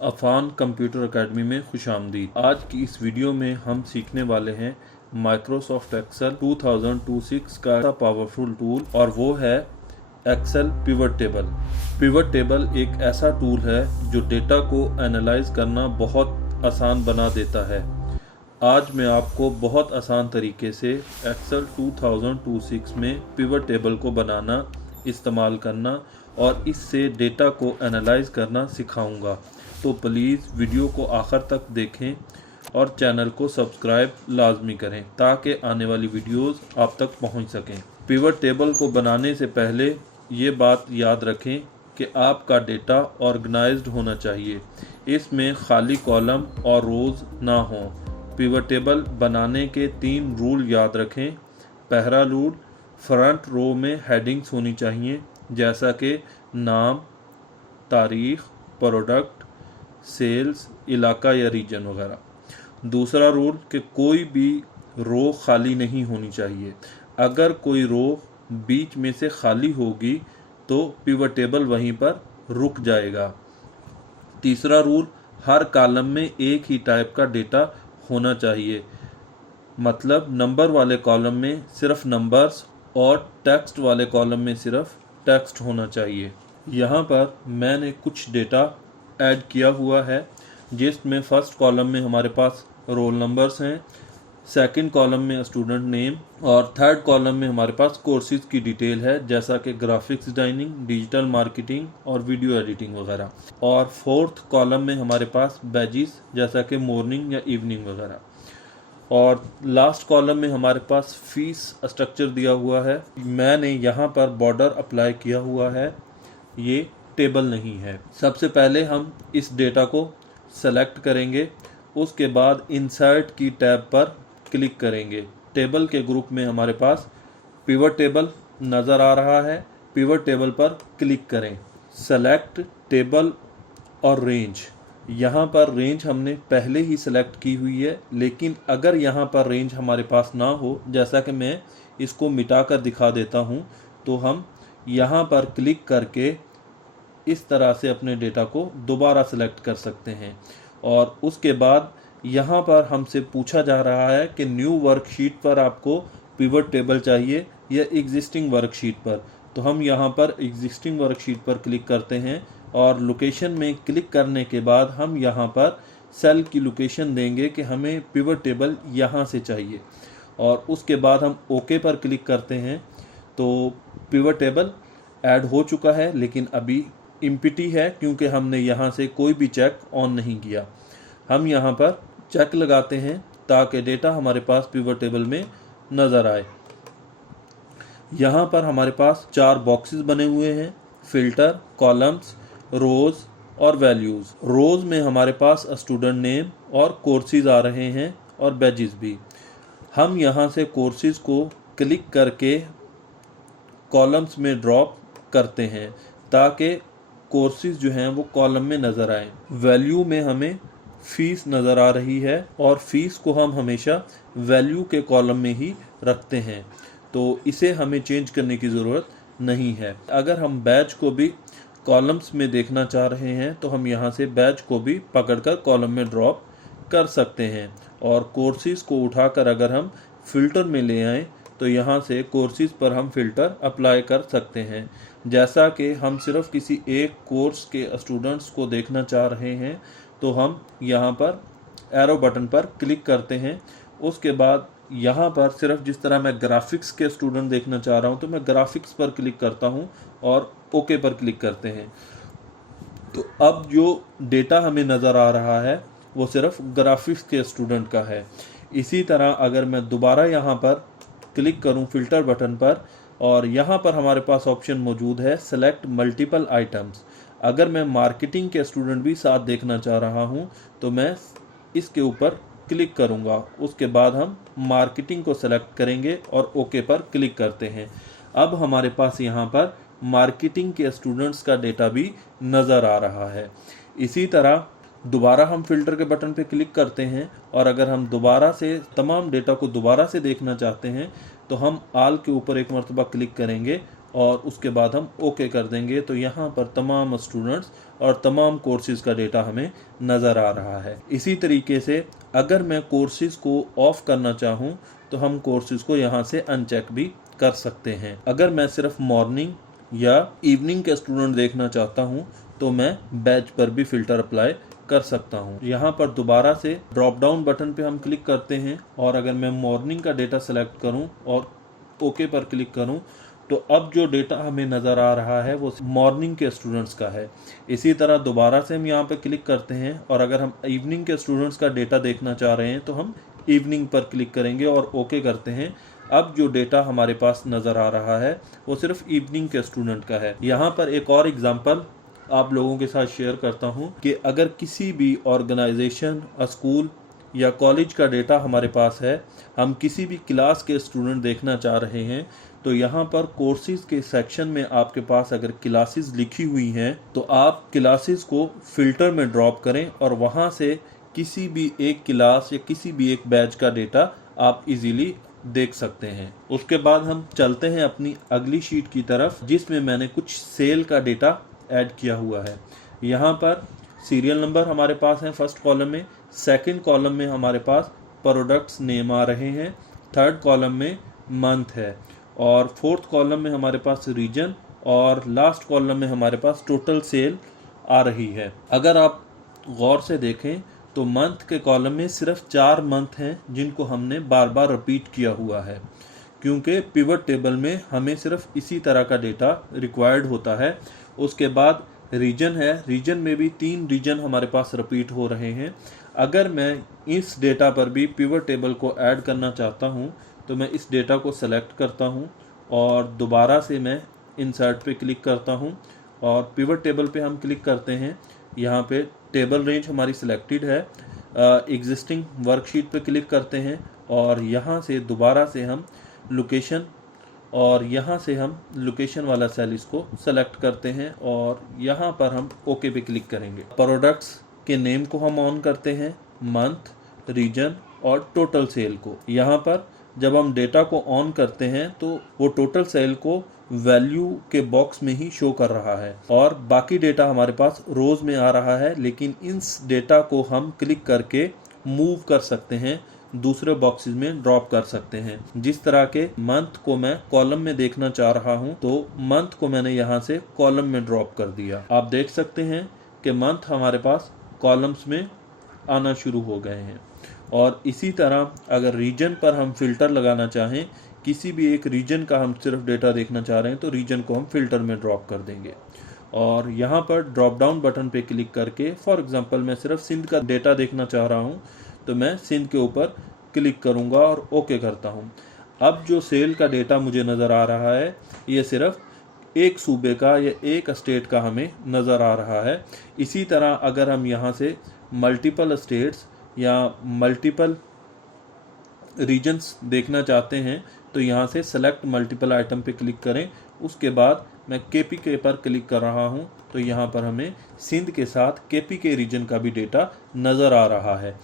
Affan computer academy में खुशामदीद। आज की इस वीडियो में हम सीखने वाले हैं माइक्रोसॉफ्ट एक्सेल 2026 का पावरफुल टूल, और वो है Excel pivot table. Pivot table एक ऐसा टूल है जो डेटा को एनालाइज करना बहुत आसान बना देता है। आज मैं आपको बहुत आसान तरीके से एक्सेल 2026 में पिवट टेबल को बनाना, इस्तेमाल करना और इससे डेटा को एनालाइज करना सिखाऊंगा। तो प्लीज़ वीडियो को आखिर तक देखें और चैनल को सब्सक्राइब लाजमी करें ताकि आने वाली वीडियोस आप तक पहुंच सकें। पिवट टेबल को बनाने से पहले ये बात याद रखें कि आपका डेटा ऑर्गेनाइज्ड होना चाहिए, इसमें खाली कॉलम और रोज़ ना हों। पिवट टेबल बनाने के 3 रूल याद रखें। पहला रूल, फ्रंट रो में हेडिंग्स होनी चाहिए जैसा कि नाम, तारीख, प्रोडक्ट, सेल्स, इलाका या रीजन वगैरह। दूसरा रूल कि कोई भी रो खाली नहीं होनी चाहिए। अगर कोई रो बीच में से खाली होगी तो पिवट टेबल वहीं पर रुक जाएगा। तीसरा रूल, हर कॉलम में एक ही टाइप का डेटा होना चाहिए, मतलब नंबर वाले कॉलम में सिर्फ नंबर्स और टेक्स्ट वाले कॉलम में सिर्फ टेक्स्ट होना चाहिए। यहाँ पर मैंने कुछ डेटा ऐड किया हुआ है, जिसमें फर्स्ट कॉलम में हमारे पास रोल नंबर्स हैं, सेकंड कॉलम में स्टूडेंट नेम और थर्ड कॉलम में हमारे पास कोर्सेज की डिटेल है जैसा कि ग्राफिक्स डिजाइनिंग, डिजिटल मार्केटिंग और वीडियो एडिटिंग वगैरह। और फोर्थ कॉलम में हमारे पास बैजेस जैसा कि मॉर्निंग या इवनिंग वगैरह। और लास्ट कॉलम में हमारे पास फीस स्ट्रक्चर दिया हुआ है। मैंने यहाँ पर बॉर्डर अप्लाई किया हुआ है, ये टेबल नहीं है। सबसे पहले हम इस डेटा को सेलेक्ट करेंगे, उसके बाद इंसर्ट की टैब पर क्लिक करेंगे। टेबल के ग्रुप में हमारे पास पिवट टेबल नज़र आ रहा है, पिवट टेबल पर क्लिक करें। सेलेक्ट टेबल और रेंज, यहाँ पर रेंज हमने पहले ही सेलेक्ट की हुई है, लेकिन अगर यहाँ पर रेंज हमारे पास ना हो, जैसा कि मैं इसको मिटा कर दिखा देता हूँ, तो हम यहाँ पर क्लिक करके इस तरह से अपने डेटा को दोबारा सेलेक्ट कर सकते हैं। और उसके बाद यहाँ पर हमसे पूछा जा रहा है कि न्यू वर्कशीट पर आपको पिवट टेबल चाहिए या एग्जिस्टिंग वर्कशीट पर। तो हम यहाँ पर एग्जिस्टिंग वर्कशीट पर क्लिक करते हैं और लोकेशन में क्लिक करने के बाद हम यहाँ पर सेल की लोकेशन देंगे कि हमें पिवट टेबल यहाँ से चाहिए, और उसके बाद हम ओके पर क्लिक करते हैं। तो पिवट टेबल ऐड हो चुका है, लेकिन अभी इम्पिटी है क्योंकि हमने यहाँ से कोई भी चेक ऑन नहीं किया। हम यहाँ पर चेक लगाते हैं ताकि डेटा हमारे पास पिवट टेबल में नज़र आए। यहाँ पर हमारे पास 4 बॉक्सेस बने हुए हैं, फिल्टर, कॉलम्स, रोज़ और वैल्यूज़। रोज़ में हमारे पास स्टूडेंट नेम और कोर्सेज आ रहे हैं और बैजेस भी। हम यहाँ से कोर्सेज को क्लिक करके कॉलम्स में ड्रॉप करते हैं ताकि कोर्सेज जो हैं वो कॉलम में नज़र आए। वैल्यू में हमें फ़ीस नज़र आ रही है और फ़ीस को हम हमेशा वैल्यू के कॉलम में ही रखते हैं, तो इसे हमें चेंज करने की ज़रूरत नहीं है। अगर हम बैच को भी कॉलम्स में देखना चाह रहे हैं तो हम यहाँ से बैच को भी पकड़कर कॉलम में ड्रॉप कर सकते हैं। और कोर्सेज को उठाकर अगर हम फ़िल्टर में ले आएँ तो यहाँ से कोर्सेज पर हम फ़िल्टर अप्लाई कर सकते हैं। जैसा कि हम सिर्फ किसी एक कोर्स के स्टूडेंट्स को देखना चाह रहे हैं तो हम यहाँ पर एरो बटन पर क्लिक करते हैं। उसके बाद यहाँ पर सिर्फ जिस तरह मैं ग्राफिक्स के स्टूडेंट देखना चाह रहा हूँ तो मैं ग्राफिक्स पर क्लिक करता हूँ और ओके पर क्लिक करते हैं। तो अब जो डेटा हमें नज़र आ रहा है वो सिर्फ ग्राफिक्स के स्टूडेंट का है। इसी तरह अगर मैं दोबारा यहाँ पर क्लिक करूं फ़िल्टर बटन पर, और यहाँ पर हमारे पास ऑप्शन मौजूद है सेलेक्ट मल्टीपल आइटम्स। अगर मैं मार्केटिंग के स्टूडेंट भी साथ देखना चाह रहा हूँ तो मैं इसके ऊपर क्लिक करूँगा। उसके बाद हम मार्केटिंग को सेलेक्ट करेंगे और ओके पर क्लिक करते हैं। अब हमारे पास यहाँ पर मार्केटिंग के स्टूडेंट्स का डेटा भी नज़र आ रहा है। इसी तरह दोबारा हम फ़िल्टर के बटन पे क्लिक करते हैं, और अगर हम दोबारा से तमाम डेटा को दोबारा से देखना चाहते हैं तो हम आल के ऊपर एक मरतबा क्लिक करेंगे और उसके बाद हम ओके कर देंगे। तो यहाँ पर तमाम स्टूडेंट्स और तमाम कोर्सेज़ का डेटा हमें नज़र आ रहा है। इसी तरीके से अगर मैं कोर्सेज़ को ऑफ करना चाहूँ तो हम कोर्सेज़ को यहाँ से अनचेक भी कर सकते हैं। अगर मैं सिर्फ मॉर्निंग या इवनिंग के स्टूडेंट देखना चाहता हूँ तो मैं बैच पर भी फ़िल्टर अप्लाई कर सकता हूँ। यहाँ पर दोबारा से ड्रॉप डाउन बटन पे हम क्लिक करते हैं और अगर मैं मॉर्निंग का डेटा सेलेक्ट करूँ और ओके पर क्लिक करूँ तो अब जो डेटा हमें नज़र आ रहा है वो मॉर्निंग के स्टूडेंट्स का है। इसी तरह दोबारा से हम यहाँ पे क्लिक करते हैं और अगर हम इवनिंग के स्टूडेंट्स का डेटा देखना चाह रहे हैं तो हम इवनिंग पर क्लिक करेंगे और ओके करते हैं। अब जो डेटा हमारे पास नज़र आ रहा है वो सिर्फ इवनिंग के स्टूडेंट का है। यहाँ पर एक और एग्जांपल आप लोगों के साथ शेयर करता हूँ कि अगर किसी भी ऑर्गेनाइजेशन, स्कूल या कॉलेज का डेटा हमारे पास है, हम किसी भी क्लास के स्टूडेंट देखना चाह रहे हैं तो यहाँ पर कोर्सेज़ के सेक्शन में आपके पास अगर क्लासेस लिखी हुई हैं तो आप क्लासेस को फ़िल्टर में ड्रॉप करें और वहाँ से किसी भी एक क्लास या किसी भी एक बैच का डेटा आप इजीली देख सकते हैं। उसके बाद हम चलते हैं अपनी अगली शीट की तरफ जिसमें मैंने कुछ सेल का डेटा ऐड किया हुआ है। यहाँ पर सीरियल नंबर हमारे पास है फर्स्ट कॉलम में, सेकंड कॉलम में हमारे पास प्रोडक्ट्स नेम आ रहे हैं, थर्ड कॉलम में मंथ है और फोर्थ कॉलम में हमारे पास रीजन और लास्ट कॉलम में हमारे पास टोटल सेल आ रही है। अगर आप गौर से देखें तो मंथ के कॉलम में सिर्फ 4 मंथ हैं जिनको हमने बार बार रिपीट किया हुआ है, क्योंकि पिवट टेबल में हमें सिर्फ इसी तरह का डेटा रिक्वायर्ड होता है। उसके बाद रीजन है, रीजन में भी 3 रीजन हमारे पास रिपीट हो रहे हैं। अगर मैं इस डेटा पर भी पिवट टेबल को ऐड करना चाहता हूं तो मैं इस डेटा को सेलेक्ट करता हूं और दोबारा से मैं इंसर्ट पे क्लिक करता हूं और पिवट टेबल पे हम क्लिक करते हैं। यहाँ पे टेबल रेंज हमारी सिलेक्टेड है। एग्जिस्टिंग वर्कशीट पे क्लिक करते हैं और यहाँ से दोबारा से हम लोकेशन और यहाँ से हम लोकेशन वाला सेल इसको सेलेक्ट करते हैं और यहाँ पर हम ओके पे क्लिक करेंगे। प्रोडक्ट्स के नेम को हम ऑन करते हैं, मंथ, रीजन और टोटल सेल को। यहाँ पर जब हम डेटा को ऑन करते हैं तो वो टोटल सेल को वैल्यू के बॉक्स में ही शो कर रहा है और बाकी डेटा हमारे पास रोज में आ रहा है, लेकिन इस डेटा को हम क्लिक करके मूव कर सकते हैं, दूसरे बॉक्सेस में ड्रॉप कर सकते हैं। जिस तरह के मंथ को मैं कॉलम में देखना चाह रहा हूं तो मंथ को मैंने यहां से कॉलम में ड्रॉप कर दिया। आप देख सकते हैं कि मंथ हमारे पास कॉलम्स में आना शुरू हो गए हैं। और इसी तरह अगर रीजन पर हम फिल्टर लगाना चाहें, किसी भी एक रीजन का हम सिर्फ डेटा देखना चाह रहे हैं तो रीजन को हम फिल्टर में ड्रॉप कर देंगे और यहाँ पर ड्रॉप डाउन बटन पे क्लिक करके फॉर एग्जांपल मैं सिर्फ सिंध का डेटा देखना चाह रहा हूँ तो मैं सिंध के ऊपर क्लिक करूँगा और ओके करता हूँ। अब जो सेल का डेटा मुझे नज़र आ रहा है ये सिर्फ एक सूबे का या एक स्टेट का हमें नज़र आ रहा है। इसी तरह अगर हम यहाँ से मल्टीपल स्टेट्स या मल्टीपल रीजन्स देखना चाहते हैं तो यहाँ से सेलेक्ट मल्टीपल आइटम पे क्लिक करें। उसके बाद मैं केपीके पर क्लिक कर रहा हूँ तो यहाँ पर हमें सिंध के साथ केपीके रीजन का भी डेटा नज़र आ रहा है।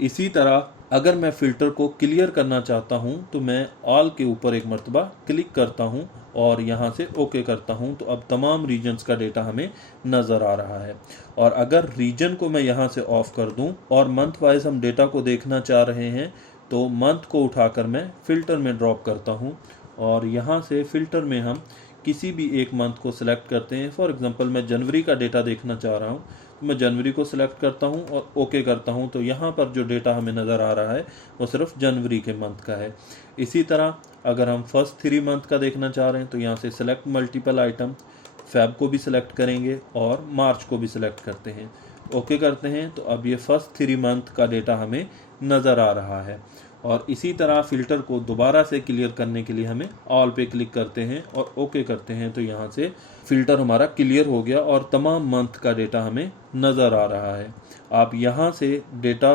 इसी तरह अगर मैं फ़िल्टर को क्लियर करना चाहता हूँ तो मैं ऑल के ऊपर एक मरतबा क्लिक करता हूँ और यहाँ से ओके करता हूँ तो अब तमाम रीजन्स का डेटा हमें नज़र आ रहा है। और अगर रीजन को मैं यहाँ से ऑफ़ कर दूँ और मंथ वाइज हम डेटा को देखना चाह रहे हैं तो मंथ को उठाकर मैं फ़िल्टर में ड्रॉप करता हूँ और यहाँ से फ़िल्टर में हम किसी भी एक मंथ को सिलेक्ट करते हैं। फॉर एग्जांपल मैं जनवरी का डेटा देखना चाह रहा हूँ तो मैं जनवरी को सिलेक्ट करता हूँ और ओके करता हूँ तो यहाँ पर जो डेटा हमें नज़र आ रहा है वो सिर्फ जनवरी के मंथ का है। इसी तरह अगर हम फर्स्ट 3 मंथ का देखना चाह रहे हैं तो यहाँ से सिलेक्ट मल्टीपल आइटम, फेब को भी सिलेक्ट करेंगे और मार्च को भी सिलेक्ट करते हैं, ओके करते हैं तो अब ये फर्स्ट 3 मंथ का डेटा हमें नज़र आ रहा है। और इसी तरह फ़िल्टर को दोबारा से क्लियर करने के लिए हमें ऑल पे क्लिक करते हैं और ओके करते हैं तो यहाँ से फ़िल्टर हमारा क्लियर हो गया और तमाम मंथ का डेटा हमें नज़र आ रहा है। आप यहाँ से डेटा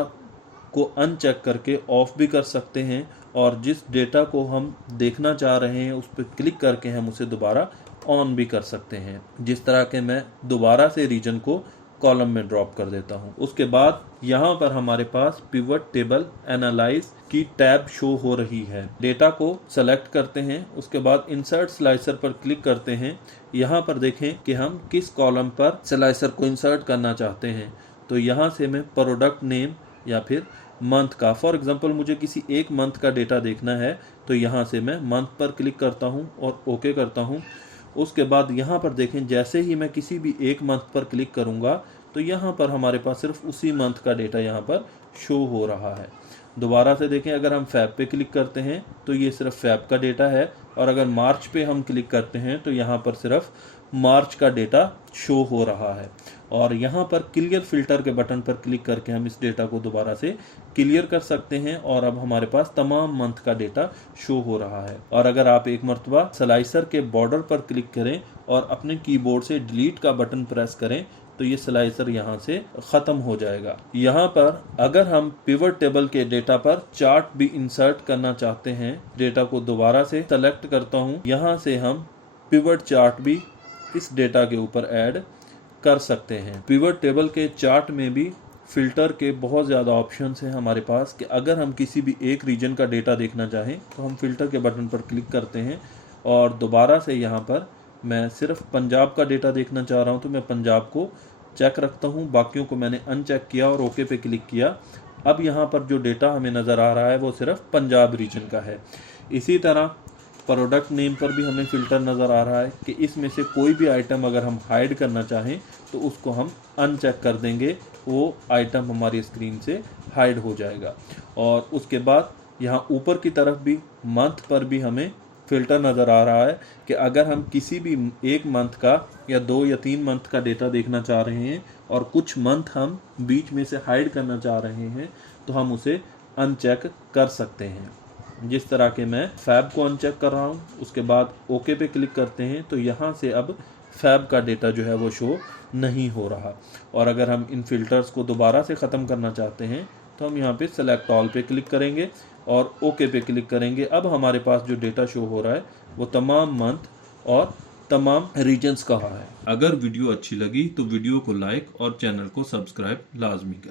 को अनचेक करके ऑफ भी कर सकते हैं और जिस डेटा को हम देखना चाह रहे हैं उस पर क्लिक करके हम उसे दोबारा ऑन भी कर सकते हैं। जिस तरह के मैं दोबारा से रीजन को कॉलम में ड्रॉप कर देता हूँ। उसके बाद यहाँ पर हमारे पास पिवट टेबल एनालाइज की टैब शो हो रही है। डेटा को सेलेक्ट करते हैं, उसके बाद इंसर्ट स्लाइसर पर क्लिक करते हैं। यहाँ पर देखें कि हम किस कॉलम पर स्लाइसर को इंसर्ट करना चाहते हैं। तो यहाँ से मैं प्रोडक्ट नेम या फिर मंथ का, फॉर एग्जांपल मुझे किसी एक मंथ का डेटा देखना है तो यहाँ से मैं मंथ पर क्लिक करता हूँ और ओके करता हूँ। उसके बाद यहाँ पर देखें, जैसे ही मैं किसी भी एक मंथ पर क्लिक करूँगा तो यहाँ पर हमारे पास सिर्फ उसी मंथ का डेटा यहाँ पर शो हो रहा है। दोबारा से देखें, अगर हम फैब पे क्लिक करते हैं तो ये सिर्फ फैब का डेटा है, और अगर मार्च पे हम क्लिक करते हैं तो यहाँ पर सिर्फ मार्च का डेटा शो हो रहा है। और यहाँ पर क्लियर फिल्टर के बटन पर क्लिक करके हम इस डेटा को दोबारा से क्लियर कर सकते हैं, और अब हमारे पास तमाम मंथ का डेटा शो हो रहा है। और अगर आप एक मर्तबा स्लाइसर के बॉर्डर पर क्लिक करें और अपने कीबोर्ड से डिलीट का बटन प्रेस करें तो ये स्लाइसर यहाँ से ख़त्म हो जाएगा। यहाँ पर अगर हम पिवट टेबल के डेटा पर चार्ट भी इंसर्ट करना चाहते हैं, डेटा को दोबारा से सेलेक्ट करता हूँ, यहाँ से हम पिवट चार्ट भी इस डेटा के ऊपर ऐड कर सकते हैं। पिवट टेबल के चार्ट में भी फिल्टर के बहुत ज़्यादा ऑप्शंस हैं हमारे पास, कि अगर हम किसी भी एक रीजन का डेटा देखना चाहें तो हम फिल्टर के बटन पर क्लिक करते हैं, और दोबारा से यहाँ पर मैं सिर्फ पंजाब का डेटा देखना चाह रहा हूँ तो मैं पंजाब को चेक रखता हूँ, बाकियों को मैंने अनचेक किया और ओके पे क्लिक किया। अब यहाँ पर जो डेटा हमें नज़र आ रहा है वो सिर्फ पंजाब रीजन का है। इसी तरह प्रोडक्ट नेम पर भी हमें फ़िल्टर नज़र आ रहा है कि इसमें से कोई भी आइटम अगर हम हाइड करना चाहें तो उसको हम अनचेक कर देंगे, वो आइटम हमारी स्क्रीन से हाइड हो जाएगा। और उसके बाद यहाँ ऊपर की तरफ भी मंथ पर भी हमें फ़िल्टर नज़र आ रहा है कि अगर हम किसी भी एक मंथ का या 2 या 3 मंथ का डेटा देखना चाह रहे हैं और कुछ मंथ हम बीच में से हाइड करना चाह रहे हैं तो हम उसे अनचेक कर सकते हैं। जिस तरह के मैं फैब को अनचेक कर रहा हूँ, उसके बाद ओके पे क्लिक करते हैं तो यहाँ से अब फैब का डेटा जो है वो शो नहीं हो रहा। और अगर हम इन फिल्टर्स को दोबारा से ख़त्म करना चाहते हैं तो हम यहाँ पे सेलेक्ट ऑल पे क्लिक करेंगे और ओके पे क्लिक करेंगे। अब हमारे पास जो डेटा शो हो रहा है वो तमाम मंथ और तमाम रीजन्स का है। अगर वीडियो अच्छी लगी तो वीडियो को लाइक और चैनल को सब्सक्राइब लाजमी करें।